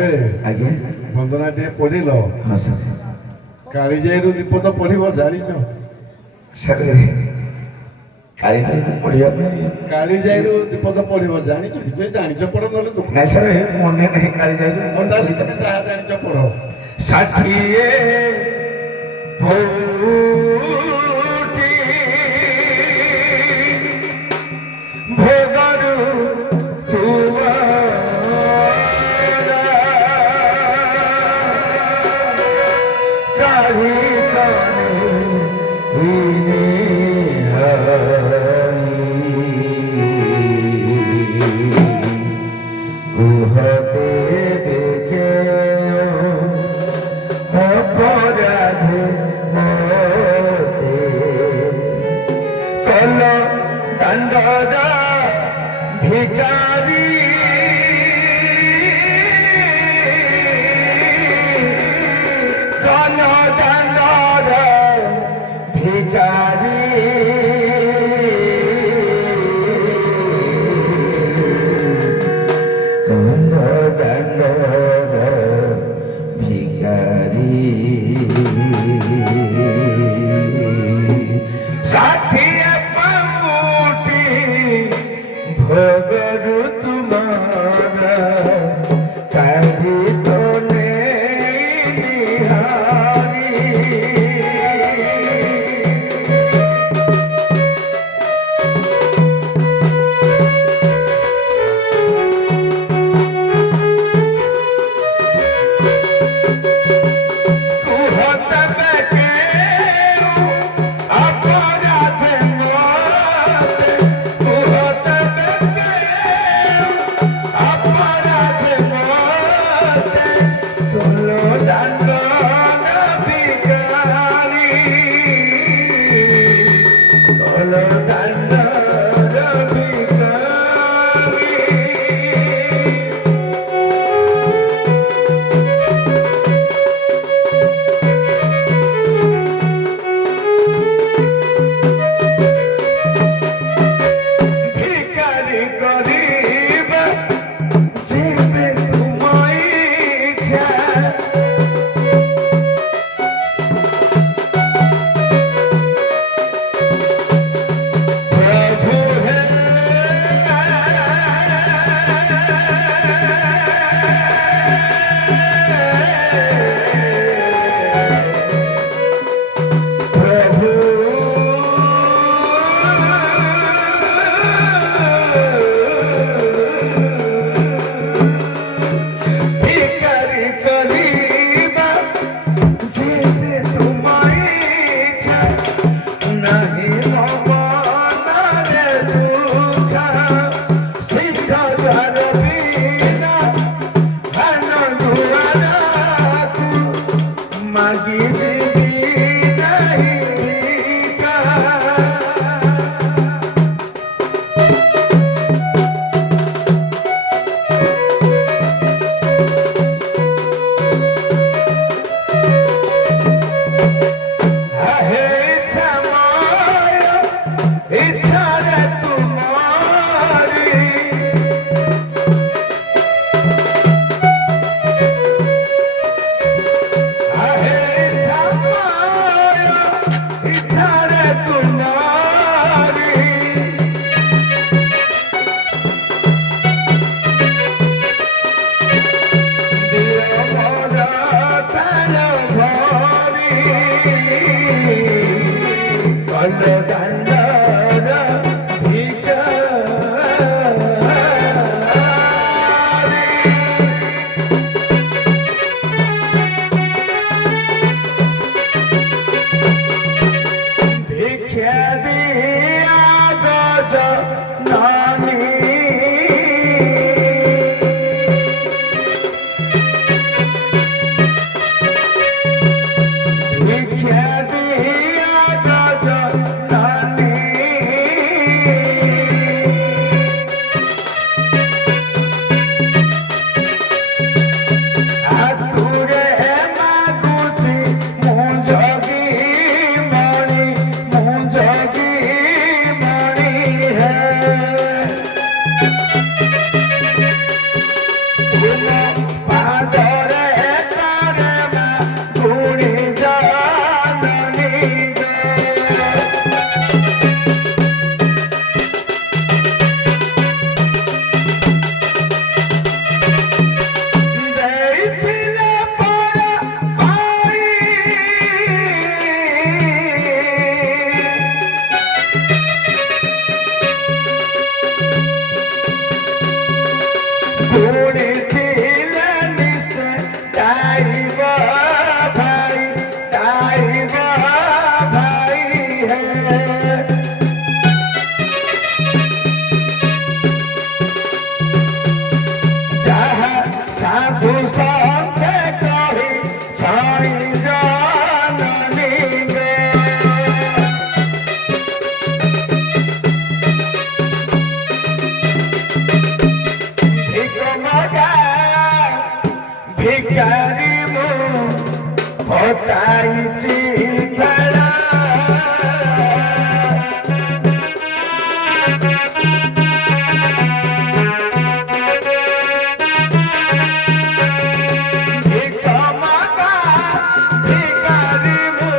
ମତେ ଆଜ୍ଞା ବନ୍ଦନା ଟିକେ ପଢିଲ ହଁ ସାର୍ କାଳିଜାଇରୁ ଦୀପଦ ପଢିବ ଜାଣିଛ ସାର୍ କାଳିଜାଇ ପଢ଼ିବା ପାଇଁ କାଳିଜାଇରୁ ଦୀପଦ ପଢିବ ଜାଣିଛ ଯେ ଜାଣିଛ ପଢ ନହେଲେ ଦୁଃଖ ନାଇଁ ସାର୍ ମନେ ନାହିଁ କାଳିଜାଇ ହଉ ତାହେଲେ ତମେ ଯାହା ଜାଣିଛ ପଢ 60 ଫଉଟି ଭୋଗରୁ ତୁମର କାଢ଼ି କରେ কুহতে দেখে অপরাধে মতে কল দণ্ডর ভিকারি কল দণ্ডর ভিকারি ভিকারি ষাঠিয়ে পাউটি ভোগরু তোমার কাঢ়ি তো নিহারি Nani ଶୁଣିଥିଲେ ନିଶ୍ଚୟ ଗାଇବ ଭାଇ ଗାଇବ ଭାଇ ହେ ଯାହା ସାଧୁ ସନ୍ତେ କହି ଛଣି ଜନନୀ गे ଭିକ ମଗା ଭିକାରୀ ମୁଁ ହତାଇଛି ଖେଳା ଭିକ ମଗା ଭିକାରୀ ମୁଁ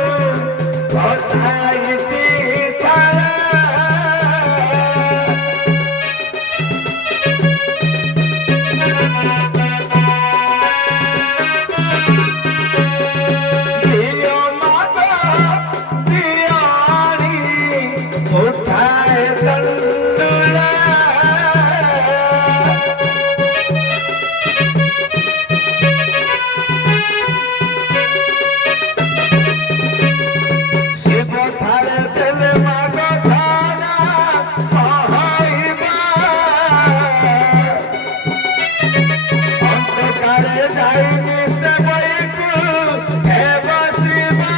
ହତାଇଛି ଖେଳା दियो माता दियानी उठाए तंडुला शिव थारे दिल मागो थाना महाइबा अंतकारे जाई निश्चय बईकु हे बसिबा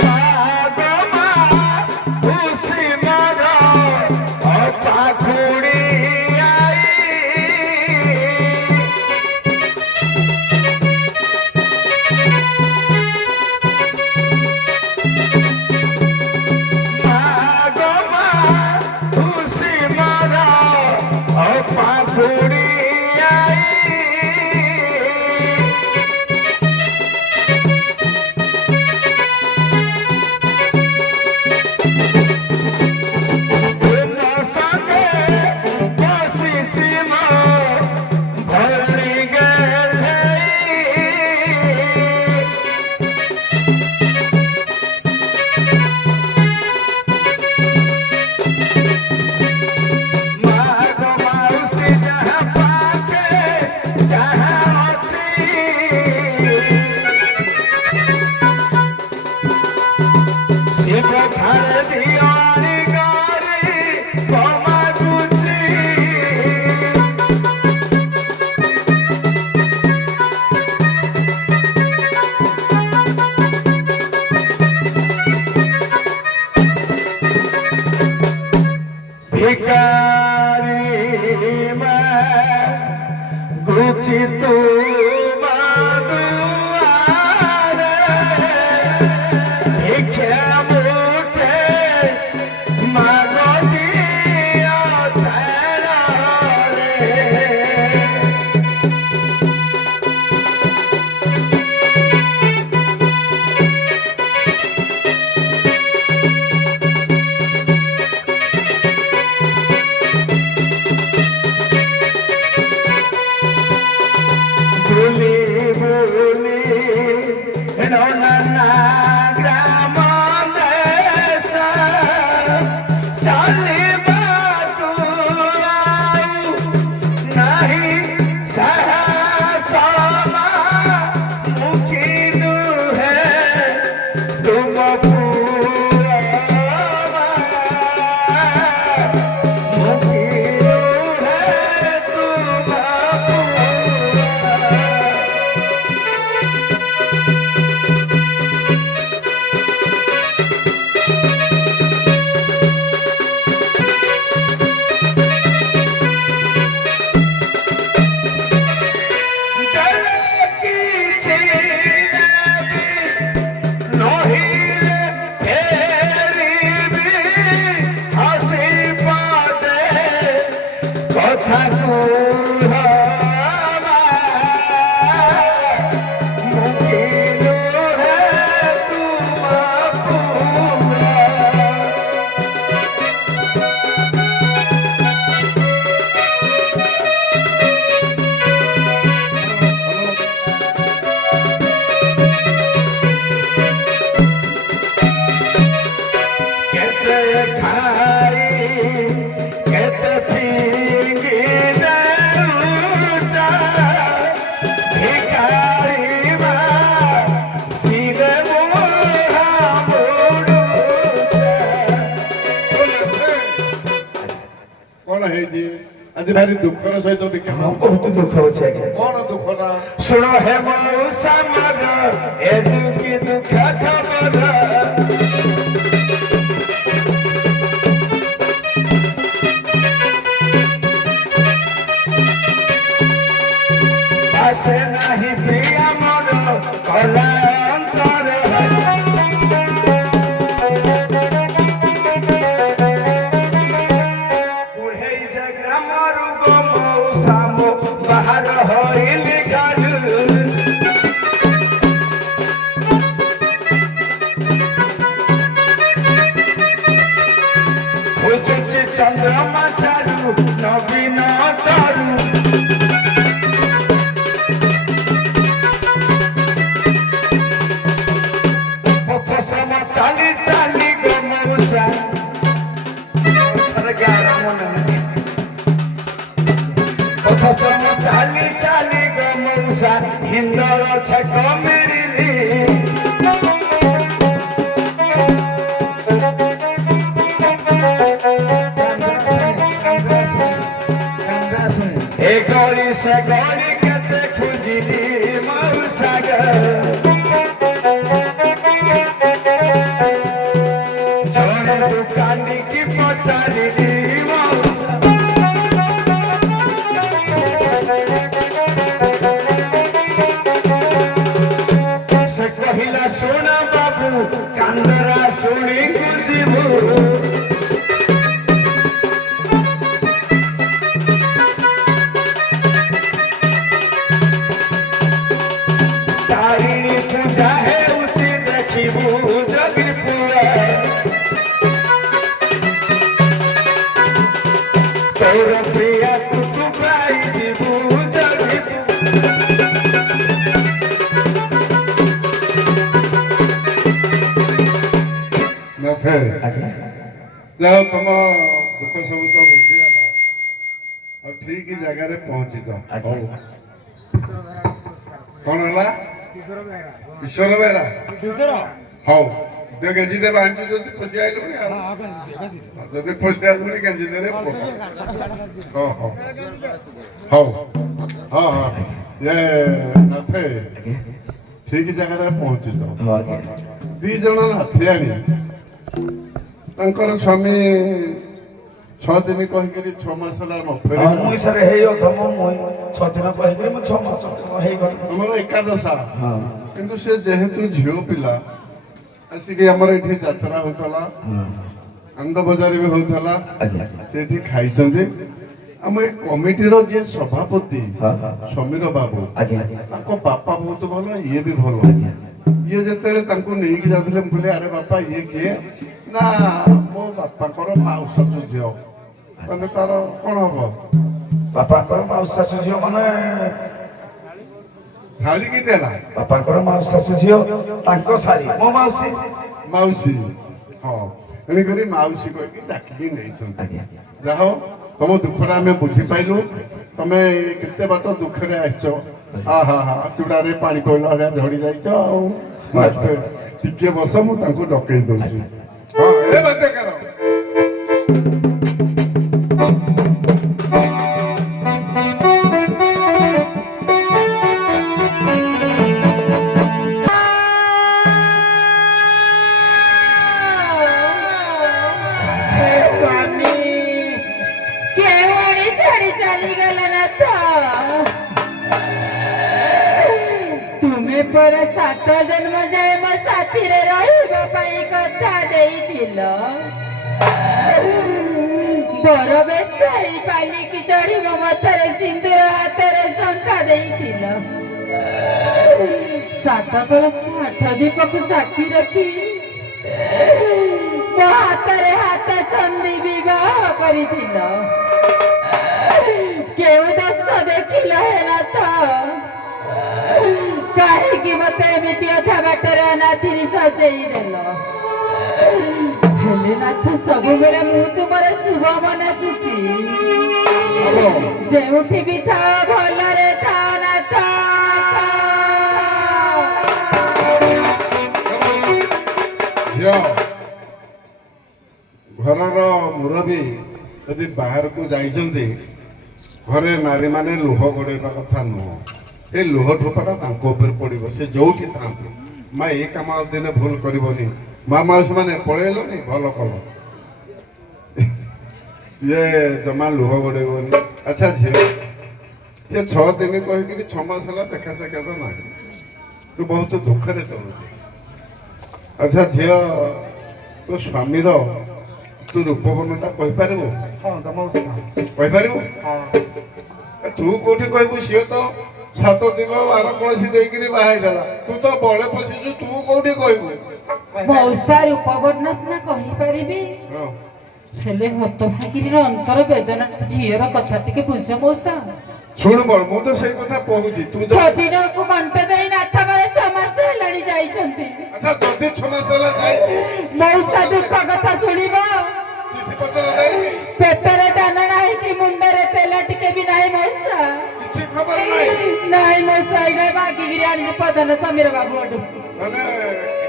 मागो मा खुशी मरो अपा खुड़ी आई मागो मा खुशी मरो अपा खुड़ी आई तुम संगे बसिछि मो भरणी गेलै मागो माउसी जहाँ पाके जहाँ अछि शिव थारे दियानी गारी बमा गुची भिकारी मैं गुची तू दुआरे भिक्षा मुठे मागो दिया तेरा रे বুলি বুলি ননা গ্রাম দেশ চালিবাকু আউ নাহি সাহস মুখী নুহে তুম মুখী নুহে তুম ଆଜି ଭାରି ଦୁଃଖର ସହିତ ଟିକେ ହଁ ବହୁତ ଦୁଃଖ ହଉଛି ଆଜ୍ଞା। କଣ ଦୁଃଖଟା? ଶୁଣ ହେ ମଉସା ମୋର ଏ ଯୁଗି ଦୁଃଖ ଖବର ଆସେ ନାହିଁ ପ୍ରିୟା ମୋର କଲା ଅନ୍ତର ବୁଢ଼େଇ ଯେ ଗ୍ରାମରୁ ଗୋ ମଉସା ମୋ ବାହାର ହଇଲି ଗାଲୁ ଖୋଜୁଛି ଚନ୍ଦ୍ରମା ଚାରୁ ନବୀନ ତରୁ ପଥଶ୍ରମ ଚାଲି ଚାଲି ଗୋ ମଉସା ପଥଶ୍ରମ ଚାଲି ଚାଲି ଗୋ ମଉସା ହିନ୍ଦଳ ଛେକ ମିଳିଲି ଏ ଗଳି ସେ ଗଳି କେତେ ଖୋଜିଲି ମଉସା ଜଣେ ଦୋକାନୀ କି ପଚାରିଲି ମଉସା ସେ କହିଲା ଶୁଣ ବାବୁ କାନ୍ଦରା ଶୁଣି ବୁଝିବୁ ତାରିଣୀ ପୂଜା ହେଉଛି ଦେଖିବୁ ଜଗିପୁର ତୋର ପ୍ରିୟାକୁ ତୁ ପାଇଯିବୁ ଜଗିପୁର ନଥେ ଆଜ୍ଞା ଯାଅ ତମ ଦୁଃଖ ସବୁ ତ ବୁଝିଗଲା ଆଉ ଠିକ ଜାଗାରେ ପହଞ୍ଚିଛ। ଆଜ୍ଞା। ହଉ କଣ ହେଲା? ଈଶ୍ୱର ବେହେରା ହଉ ଦେ ଗେଞ୍ଜି ଦେ ବାହାରିଛୁ ଯଦି ପଶି ଆଇଲୁଣି ଆଉ ଯଦି ପଶି ଆସିଲୁଣି ଗେଞ୍ଜି ଦେରେ ହଉ ହଉ ହଉ ହଁ ହଁ ଇଏ ନଥେ ଆଜ୍ଞା ଠିକ ଜାଗାରେ ପହଞ୍ଚିଛ। ହଁ ଆଜ୍ଞା 2 ଜଣ ନାଥିଆଣୀ ତାଙ୍କର ସ୍ୱାମୀ 6 ଦିନ କହିକିରି 6 ମାସ ହେଲା ନଫେରି ମୁଇଁ ସାର୍ ହେଇ ଅଧମ ମୁଇଁ 6 ଦିନ କହିକିରି ମୁଁ 6 ମାସ ହେଇଗଲି ଆମର ଏକାଦଶା ହଁ କିନ୍ତୁ ସେ ଯେହେତୁ ଝିଅ ପିଲା ଆସିକି ଆମର ଏଠି ଯାତ୍ରା ହଉଥିଲା ଆନନ୍ଦ ବଜାର ବି ହଉଥିଲା ଆଜ୍ଞା ସେଠି ଖାଇଛନ୍ତି। ଆମ ଏ କମିଟିର ଯିଏ ସଭାପତି ହଁ ସମୀର ବାବୁ ଆଜ୍ଞା ତାଙ୍କ ବାପା ବହୁତ ଭଲ ଇଏ ବି ଭଲ। ଆଜ୍ଞା ଇଏ ଯେତେବେଳେ ତାଙ୍କୁ ନେଇକି ଯାଉଥିଲେ ମୁଁ କହିଲି ଆରେ ବାପା ଇଏ କିଏ ନା ମୋ ବାପାଙ୍କର ମାଉସା ଝିଅ ତାହେଲେ ତାର କଣ ହବ? ବାପାଙ୍କର ମାଉସୀ ଶାଶୁ ଝିଅ ମାନେ ଥାଳିକି ଦେଲା ବାପାଙ୍କର ମାଉସୀ ଶାଶୁ ଝିଅ ତାଙ୍କ ଶାଢ଼ୀ ମୋ ମାଉସୀ ମାଉସୀ ହଁ ତେଣୁକରି ମାଉସୀ କହିକି ଡାକିକି ନେଇଛନ୍ତି। ଆଜ୍ଞା ଯାହା ହଉ ତମ ଦୁଃଖଟା ଆମେ ବୁଝିପାଇଲୁ ତମେ କେତେ ବାଟ ଦୁଃଖରେ ଆସିଛ। ଆହା ହା ଚୁଡ଼ାରେ ପାଣି ପଡ଼ିଲା ଭଳିଆ ଝଡ଼ି ଯାଇଛ ଆଉ ଟିକେ ବସ ମୁଁ ତାଙ୍କୁ ଡକେଇ ଦଉଛି। ହଁ ଏ ବାଦ୍ୟକାର पर 7 जन्म जाए मो साथी रे रहिबा पाई कथा देइथिल बर बेसाई पाली की चढ़ी मो मथरे सिंदूर हाथरे शंखा देइथिल 7 कलश 8 दीपक साक्षी रखी मो हाथरे हाथ छंदी विवाह करिथिल केउ दश देखिल हे नाथ काहेकि मते एमिति अथा बाटरे अनाथिनी सजेई देल हेले नाथ सबु बेले मु तुमर शुभ मना सुची जेउठी भी था भलरे था नाथ ଘରର ମୁରବୀ ଯଦି ବାହାରକୁ ଯାଇଛନ୍ତି ଘରେ ନାରୀମାନେ ଲୁହ ଗଡ଼େଇବା କଥା ନୁହଁ। ଏ ଲୁହ ଠୋପାଟା ତାଙ୍କ ଉପରେ ପଡ଼ିବ, ସେ ଯୋଉଠି ଥାଆନ୍ତୁ। ମା ଏ କାମ ଆଉ ଦିନେ ଭୁଲ କରିବନି। ମା ମାଉସୀ ମାନେ ପଳେଇଲନି, ଭଲ କଲ। ଇଏ ଜମା ଲୁହ ଗଡ଼େଇବନି। ଆଚ୍ଛା ଝିଅ, ସେ 6 ଦିନ କହିକିରି 6 ମାସ ହେଲା ଦେଖା ସାକ୍ଷାତ ନାହିଁ, ତୁ ବହୁତ ଦୁଃଖରେ ଚଳୁଛୁ। ଆଚ୍ଛା ଝିଅ, ତୋ ସ୍ୱାମୀର ତୁ ରୂପବର୍ଣ୍ଣଟା କହିପାରିବୁ? କହିପାରିବୁ? ତୁ କୋଉଠି କହିବୁ? ସିଏ ତ 7 ଦିନ 12 କଳସି ଦେଇକିରି ବାହା ହେଇଗଲା, ତୁ ତ ବଳେ ପଶିଛୁ, ତୁ କୋଉଠି କହିବୁ? ମଉସା ରୂପବର୍ଣ୍ଣ ସିନା କହିପାରିବି, ହଁ। ହେଲେ ହତଭାଗିନୀର ଅନ୍ତର ବେଦନା ଝିଅର କଥା ଟିକେ ବୁଝ ମଉସା। ଶୁଣ ବଳ, ମୁଁ ତ ସେଇ କଥା କହୁଛି। ତୁ 6 ଦିନକୁ କଣ୍ଟ ଦେଇ ନାଥ ପରେ 6 ମାସ ହେଲାଣି ଯାଇଛନ୍ତି। ଆଚ୍ଛା ଯଦି 6 ମାସ ହେଲା ଯାଇଛି, ମଉସା ଦୁଃଖ କଥା ଶୁଣିବ। ଚିଠି ପତ୍ର ଦେଇନି, ପେଟରେ ଦାନା ନାହିଁ କି ମୁଣ୍ଡରେ ତେଲ ଟିକେ ବି ନାହିଁ ମଉସା। କିଛି ଖବର ନାହିଁ। ନାଇଁ ମଉସା, ଏଇଟା ମାଗିକିରି ଆଣିଛି ପ୍ରଧାନ ସମୀର ବାବୁଠୁ। ମାନେ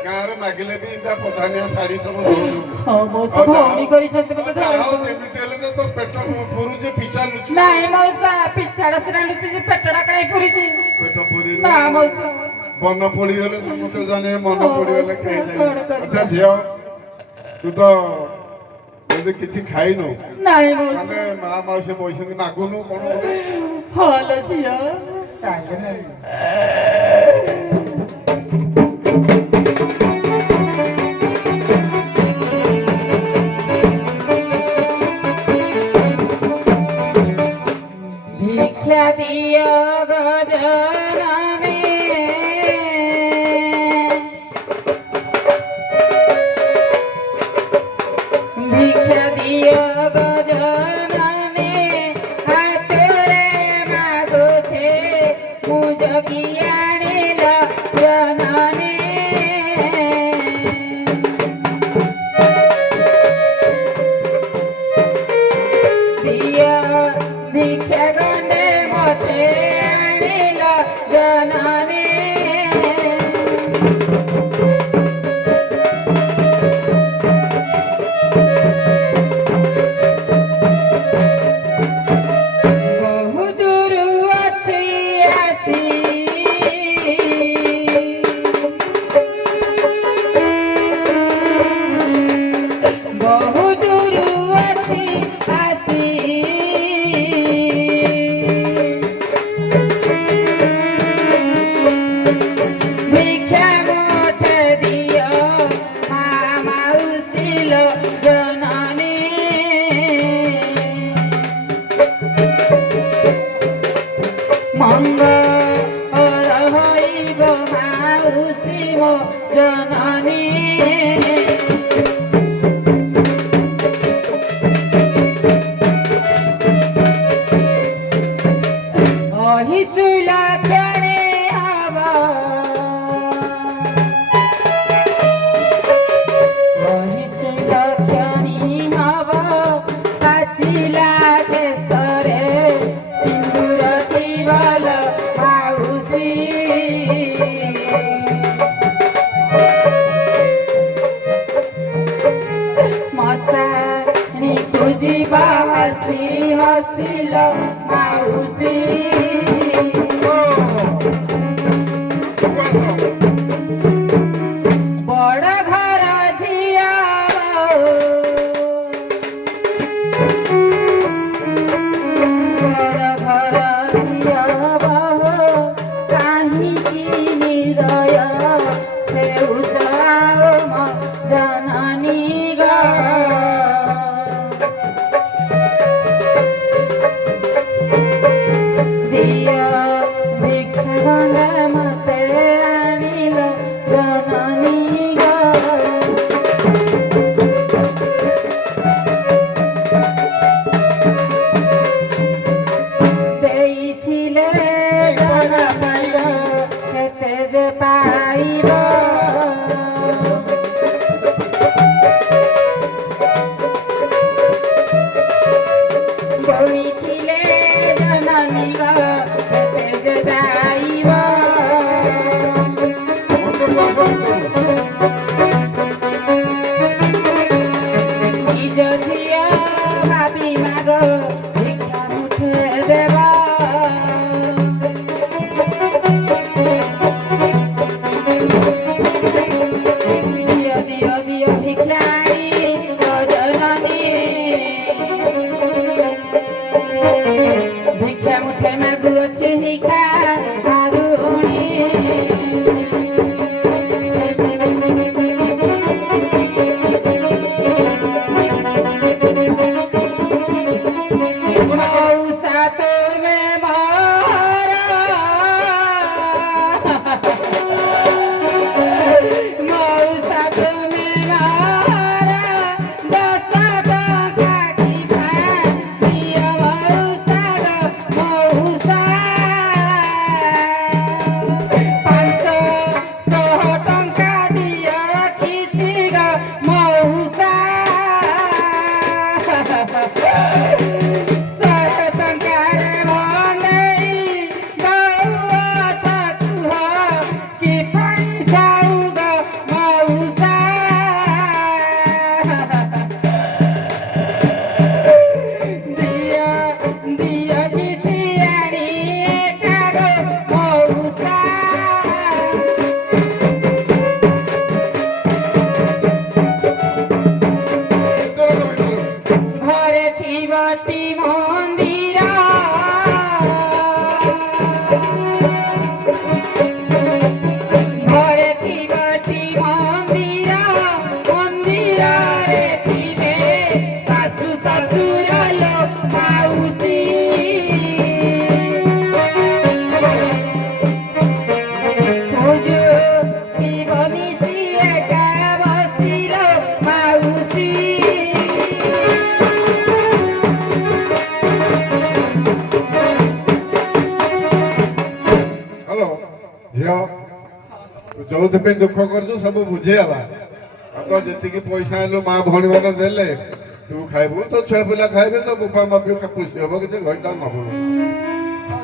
ଗାଁରେ ମାଗିଲେ ବି ତା ପ୍ରଧାନିଆ ଶାଢୀ ସବୁ ଦଉଛୁ। ହଁ ମଉସା, ଭଉଣୀ କରିଛନ୍ତି ମତେ ଆଉ ଧରିବ। ଯେମିତି ହେଲେ ତ ପେଟ ପୁରୁଛି, ପିଛା ଲୁଚୁ। ନାଇଁ ମଉସା, ପିଛାଟା ସିନା ଲୁଚିଛି, ପେଟଟା କାହିଁ ପୁରିଛି? ପେଟ ପୁରି ନା ମଉସା। ମନ ପଡିଗଲେ ସମସ୍ତେ ଜାଣେ, ମନ ହଁ, ପଡିଗଲେ ମଉସା, କେହି କଣ ଜାଣେ। କରିବା? ଆଚ୍ଛା ଝିଅ, ତୁ ତ ଯଦି କିଛି ଖାଇନୁ, ନାଇଁ ମଉସା। ମାନେ ମା ମାଉସୀ ବଇଛନ୍ତି, ମାଗୁନୁ କଣ ଗୋଟେ। ହଲ ଝିଅ। ଭିକ୍ଷା ଦିଅ ଗଜନମେ, ଭିକ୍ଷା ଦିଅ ଗଜନମେ, ହାତରେ ମାଗୁଛେ ମୁଁ ଜଗି ଆଣିଲ ଜନନୀ। ଦିଅ ଭିକ୍ଷା ଗଣ୍ଡେ ମତେ ଆଣିଲ ଜନନୀ। ବହୁ ଦୂରୁ ଅଛି ଆସି, ବହୁ ଦୂରୁ ଅଛି ଆସି, ଭିକ୍ଷା ମୁଠେ ଦିଅ ମା ମାଉସୀ ଲୋ ଜନନୀ। ମଙ୍ଗଳ ହୋଇବ ମାଉସୀ ମୋ ଜନନୀ। ଅହିଶୂଳ କ୍ଷଣେ ହବ, ଅହିଶୂଳ କ୍ଷଣି ହବ, ପାଚିଲା କେଶରେ ସିନ୍ଦୁର ଥିବଲ ମାଉସୀ। ମଶାଣିକୁ ଯିବା ହସି ହସିଲ ମାଉସୀ। ବଡ଼ ଘର ଝିଅ, ବଡ଼ ଘର ଝିଅ ବୋହୂ, କାହିଁକି ନିର୍ଦୟ ହେଉଛ ମୋ ଜନନୀ ଗୋ। ଦିଅ ଭିକ୍ଷା ଗଣ୍ଡେ ମତେ ଆଣିଲ ଜନନୀ ଗୋ। ଦେଇଥିଲେ ଜନ ପାଇବ, କେତେ ଯେ ପାଇବ। ଗଣିଥିଲେ ଜନନୀ ଗୋ, କେତେ ଯେ ପାଇବ। ନିଜ ଝିଅ ଭାବି ମାଗ, ଭିକ୍ଷା ମୁଠେ ଯୋଉଥିପାଇଁ ଦୁଃଖ କରୁଛୁ ସବୁ ବୁଝେଇବା ଆଉ ତ ଯେତିକି ପଇସା ହେଲୁ ମା ଭଉଣୀ ମାନେ ଦେଲେ ତୁ ଖାଇବୁ ତୋ ଛୁଆ ପିଲା ଖାଇବେ ତ ବୁପା ମାପି ଖୁସି ହବ କିଛି ଘଇତା ନବୁ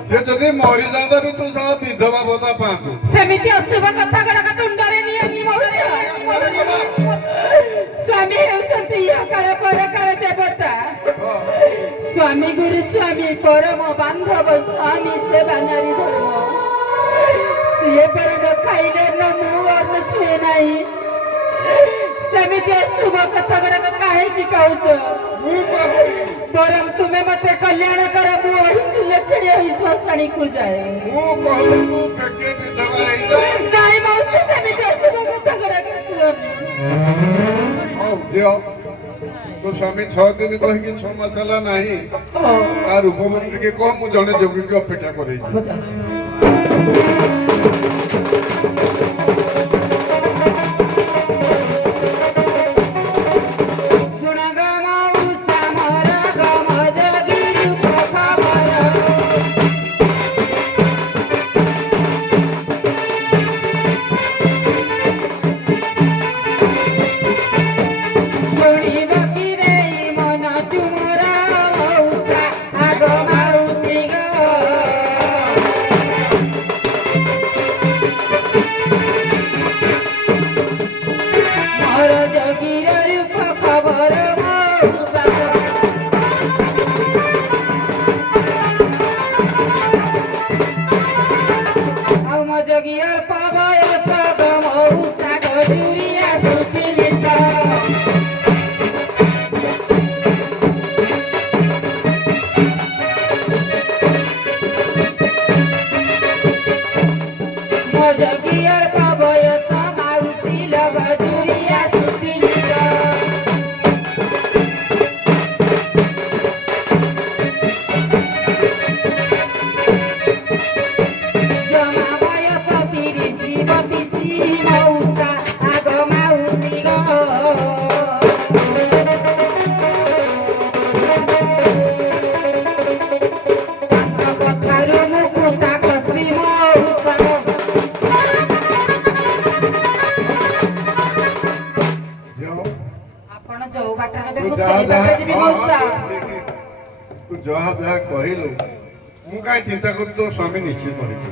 ସେ ଯଦି ମରିଯାଆନ୍ତା ବି ତୁ ସାରା ବିଧବା ଭତ୍ତା ପାଆନ୍ତୁ ସେମିତି ଅଶୁଭ କଥା ଗୁଡାକ ତୁଣ୍ଡରେ ନିଅନି ମଉସା। ସ୍ୱାମୀ ହେଉଛନ୍ତି ଇହକାଳ ପରକାଳ ଦେବତା। ସ୍ୱାମୀ ଗୁରୁ ସ୍ୱାମୀ ପରମ ବାନ୍ଧବ ସ୍ୱାମୀ ସେବା ନାରୀ ଧର୍ମ। ସିଏ ପର ନ ଖାଇଲେ ନ ମୁଁ ଅନ୍ନ ଛୁଏ ନାହିଁ। ସେମିତି ଅଶୁଭ କଥା ଗୁଡାକ କାହିଁକି କହୁଛ? ବରଂ ତୁମେ ମତେ କଲ୍ୟାଣ କର ମୁଁ ଓଡିଶୀ ଲକ୍ଷଣୀ ହୋଇ ଶ୍ମଶାଣୀକୁ ଯାଏ। ନାଇଁ ମଉସା ସେମିତି ଅଶୁଭ କଥା ଗୁଡାକ କୁହନି। ତୋ ସ୍ୱାମୀ 6 ଦିନ କହିକି 6 ମାସ ହେଲା ନାହିଁ ତା ରୂପମାନ ଟିକେ କହ ମୁଁ ଜଣେ ଯୋଗୀକି ଅପେକ୍ଷା କରେଇଛି। ତୁ ଯାହା ଯାହା କହିଲୁ ମୁଁ କାହିଁ ଚିନ୍ତା କରୁ ତୋ ସ୍ୱାମୀ ନିଶ୍ଚିତ କରିବୁ।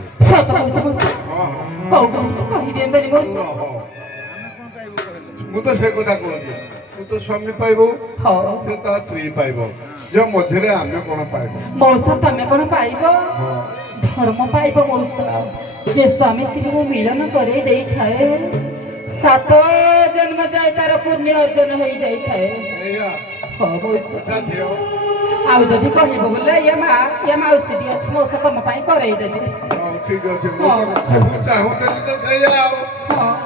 ମୁଁ ତ ସେ କଥା କହୁଛି ତୁ ତ ସ୍ୱାମୀ ପାଇବୁ ସେ ତା ସ୍ତ୍ରୀ ପାଇବ ଯେ ମଝିରେ ଆମେ କଣ ପାଇବ? ମଉସା ତମେ କଣ ପାଇବ? ଧର୍ମ ପାଇବ ମଉସା। ଯେ ସ୍ୱାମୀ ସ୍ତ୍ରୀକୁ ମିଳନ କରେଇ ଦେଇଥାଏ 7 ଜନ୍ମ ଯାଏ ତାର ପୁଣ୍ୟ ଅର୍ଜନ ହେଇଯାଇଥାଏ। ଆଉ ଯଦି କହିବ ବୋଲେ ୟା ମାଉସୀ ବି ଅଛି ମଉସା ତମ ପାଇଁ କରେଇ ଦେବି। ଠିକ ଅଛି ମୁଁ ଚାହୁଁଥିଲି ତ ସେଇଆ ଆଉ।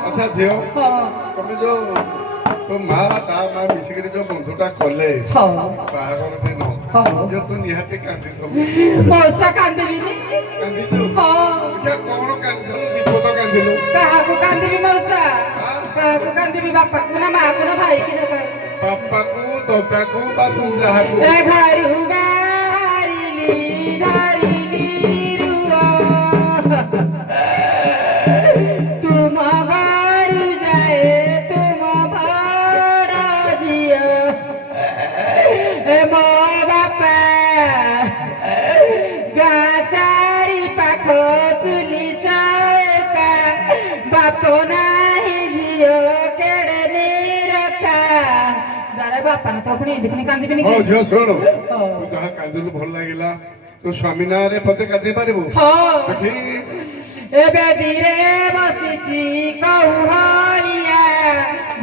ଆଚ୍ଛା ଝିଅ ତମେ ଯୋଉ ତୋ ମା ତା ମା ମିଶିକିରି ଯୋଉ ବନ୍ଧୁଟା କଲେ ବାହାଘର ଦିନ ଯେ ତୁ ନିହାତି କାନ୍ଦିଥିବୁ। ମଉସା କାନ୍ଦିବିନି? କାନ୍ଦିଛୁ? କଣ କାନ୍ଦିଥିଲୁ? ଦୀପଦ କାନ୍ଦିଲୁ? କାହାକୁ କାନ୍ଦିବି ମଉସା? କାହାକୁ କାନ୍ଦିବି? ବାପାକୁ ନା ମାକୁ ନା ଭାଇକି ନା କାହାକୁ? ବାପାକୁ ଦଦାକୁ ବା ତୁ ଯାହାକୁ। ଘରୁ ବାହାରିଲି ଧରିଲି ରୁହ ତୁମ ଘରୁ ଯାଏ ତୁମ ବଡ଼ ଝିଅ ମୋ ବାପା ଗାଁ ଚାରି ପାଖ ଚୁଲି ଚୌକା ବାପ ନାହିଁ ଝିଅ କେଡ଼େ ନିରଖା। ବାପା ତ ପୁଣି ଦେଖିନି କାନ୍ଦିବିନି? ହଉ ଝିଅ ଶୁଣୁ ତୁ ଯାହା କାନ୍ଦିଲୁ ଭଲ ଲାଗିଲା ତୋ ସ୍ୱାମୀ ନାଁରେ ପଦେ କାନ୍ଦି ପାରିବୁ? ଦେଖି ଏବେ ଧୀରେ ବସିଛି କହୁହଳିଆ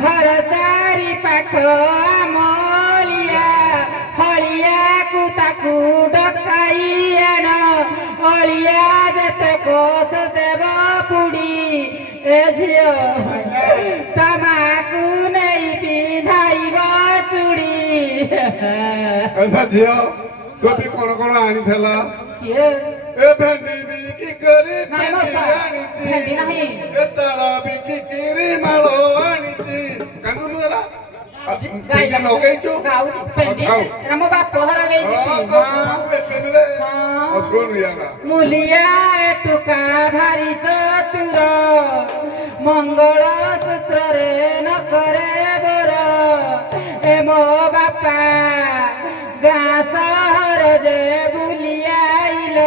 ଘର ଚାରି ପାଖ ଆମଳିଆ ହଳିଆକୁ ତାକୁ ଡକାଇ ଆଣ ଅଳିଆ ଯେତେ କୋଷ ଦେବ ପୁଡ଼ି ଏ ଝିଅ ତା ମାକୁ ନେଇ ପିନ୍ଧାଇବ ଚୁଡ଼ି। ଆଚ୍ଛା ଝିଅ ତୋତେ କଣ କଣ ଆଣିଥିଲା? କିଏ? ଏ ଭେଣ୍ଡି ବିକି କରି ଆଣିଛି ଭେଣ୍ଡି ନାହିଁ ଏ ତାଳ ବିକି କିରି ମାଳ ଆଣିଛି। କାନ୍ଦୁନୁ ଏରା ଲଗେଇଛୁ ମୋ ବାପ ଘର ଶୁଣୁ ମୁଲିଆ ଟୁକା ଭାରି ଚତୁର ମଙ୍ଗଳ ସୂତ୍ରରେ ନ କରେ ବର ଏ ମୋ ବାପା ଗାଁ ସହର ଯେ ବୁଲି ଆଇଲ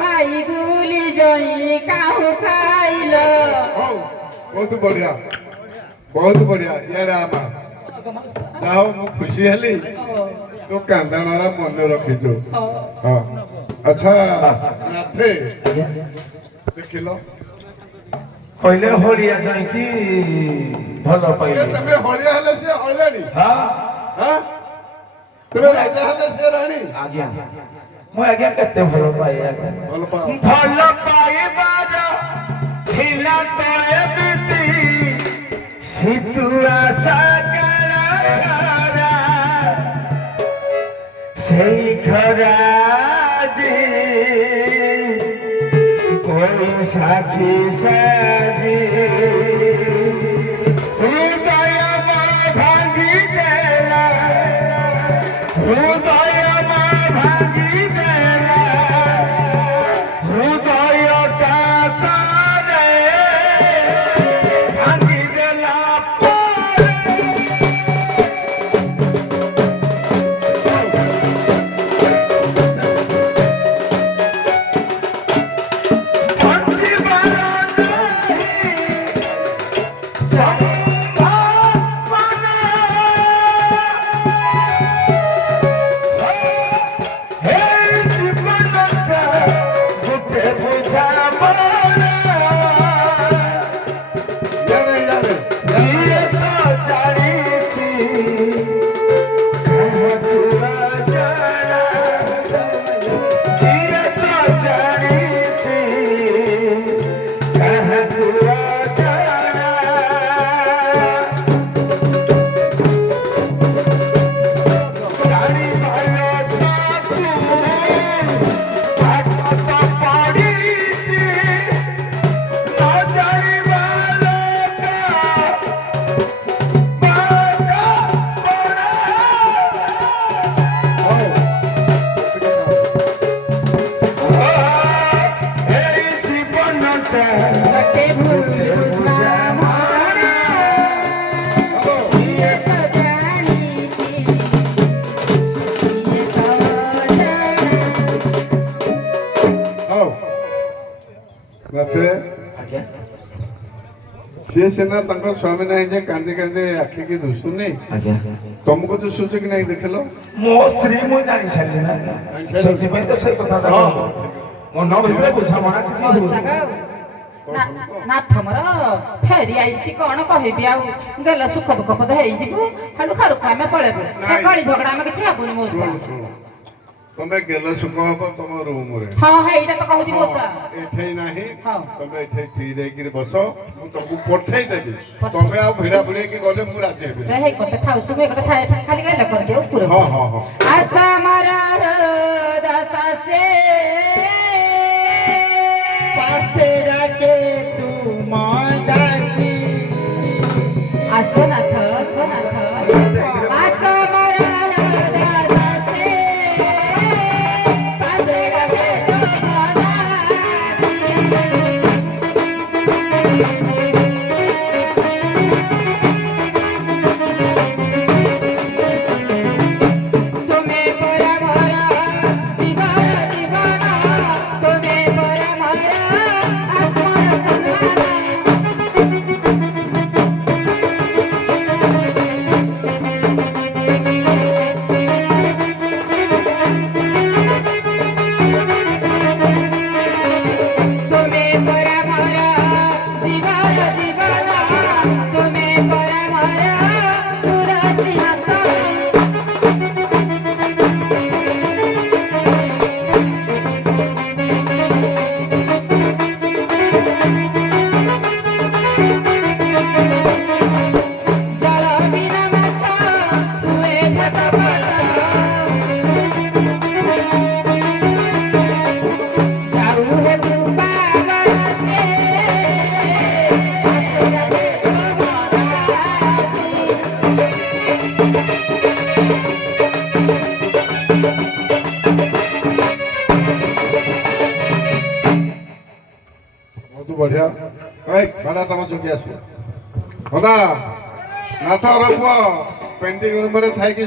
ମାଇ ଗୁଲି ଜଇଁ କାହୁ ଖାଇଲ ହଉ ବହୁତ ବଢିଆ ଇଆଡେ ଆମା ଯାହା ହଉ ମୁଁ ଖୁସି ହେଲି ତୁ କାନ୍ଦାଣରା ମନେ ରଖିଛୁ ହଁ ଆଚ୍ଛା ନାଥେ ଦେଖିଲ କହିଲେ ହଳିଆ ଯାଇକି ଭଲ ପାଇଲେ ତମେ ହଳିଆ ହେଲେ ସିଏ ହଳିଆଣି ହଁ ତମେ ରାଜା ହେଲେ ସିଏ ରାଣୀ ଆଜ୍ଞା ମୁଁ ଆଜ୍ଞା କେତେ ଭଲ ପାଏ ଆଜ୍ଞା ଭଲ ପାଅ ଭଲ ପାଇବାର ଥିଲା ତ ଏମିତି ସିତୁଆ ସାଗରା ସେଇ ଖରା ଯେ ସାକ୍ଷୀ ସାଜି ହୃଦୟ ଭାଙ୍ଗି ଦେଲା ଭାଙ୍ଗି ଦେଲା ହୃଦୟ କାତରେ ଭାଙ୍ଗି ଦେଲା ଗୋଟେ ଭୁଲ ବୁଝା ମରା କିଏ ତ ଜାଣିଛି କିଏ ତ ଜାଣା ହଉ ନାଥେ ଆଜ୍ଞା ସିଏ ସିନା ତାଙ୍କ ସ୍ୱାମୀ ନାହିଁ ଯେ କାନ୍ଦି କାନ୍ଦି ଆଖିକି ଦୁଶୁନି ଆଜ୍ଞା ତମକୁ ଦୁଶୁଛି କି ନାହିଁ ଦେଖିଲ ମୋ ସ୍ତ୍ରୀ ମୁଁ ଜାଣି ସାରିଲି ନା ସେଥିପାଇଁ ତ ସେ କଥାଟା ହଁ, ମନ ଭିତରେ ବୁଝାମଣା କିଛି ବୈଶାଖ ନାଥ ମୋର ଫେରି ଆଇଛି କଣ କହିବି ଆଉ ଗେଲ ସୁଖ ଦୁଃଖ ପଦ ହେଇଯିବୁ ହାଡୁ ଘରକୁ ଆମେ ପଳେଇବୁ କଳି ଝଗଡା ଆମେ କିଛି ହବୁନି ମଉସା ଶୁଣ ଶୁଣ ତମେ ଗେଲ ସୁଖ ହବ ତମ ରୁମରେ ହଁ ହେଇଟା ତ କହୁଛି ମଉସା ଏଠେଇ ନାହିଁ ହଁ। ତମେ ଏଠେଇ ଥିରି ହେଇକିରି ବସ ମୁଁ ତମକୁ ପଠେଇ ଦେବି ତମେ ଆଉ ଭିଡା ଭିଡେଇକି ଗଲେ ମୁଁ ରାଜି ହେବି ସେ ହେଇ ଗୋଟେ ଥାଉ ତୁମେ ଗୋଟେ ଥାଏ ଖାଲି ଗେଲ କରିଦିଅ ଉପରୁ ହଁ ହଁ ହଁ ଆଶା ମାରା ଦାସା ସେ पासे रखे तू मादासी আসনাথ আসনাথ আসমারা দাসে পাশে রাখে জগন্নাথী তুমি পুরা ভরা জীবন জীবন এই ভাড়া তোমার চোখে আসবে হদা নাথ রূপ পেন্টিং রুমে থাকি